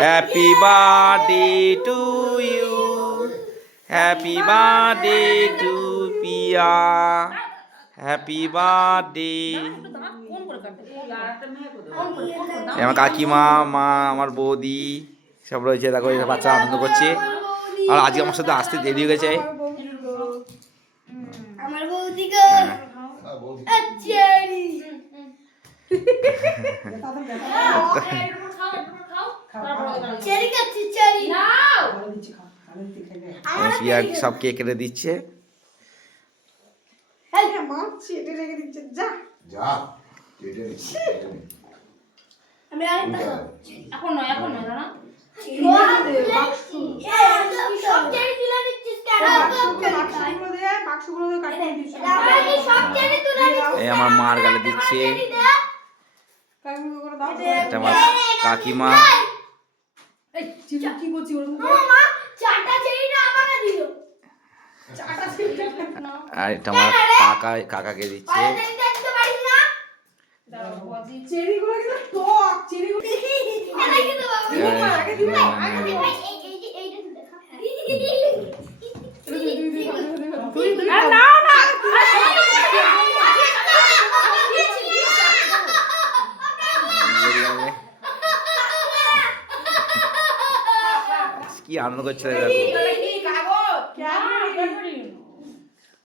Happy birthday to you, happy birthday to Piya, happy birthday. আমার কাকিমা, মা, আমার বৌদি সব রয়েছে। দেখো বাচ্চা আনন্দ করছে। আর আজকে আমার সাথে আসতে দেরি হয়ে গেছে। আমার বৌদি গো চেরি চেরি খাচ্ছি চেরি নাও পিয়া সব কেক কেটে দিচ্ছে। এই মা চেটে রেখে দিচ্ছে যা যা কেটে নিচ্ছি আমি আরেকটা এখন নয় দাদা সব চেরি তুলে নিচ্ছিস কেন বাক্সগুলো কাটিয়ে দিস সব চেরি তুলে নিচ্ছিস এই আমার মার গালে দিচ্ছে। এটা আমার কাকিমা। এই কি করছিস ওরকম মা চারটা চেরিটা আমাকে দিও চারটা চেরি আর এটা আমার কাকাকে দিচ্ছে। দেখতে পারিস না চেরিগুলো কিন্তু টক চেরিগুলো এটা কিন্তু বাবা আগে দিও আগে দিও এইটা দেখা না না কি আনন্দ করছে দেখো।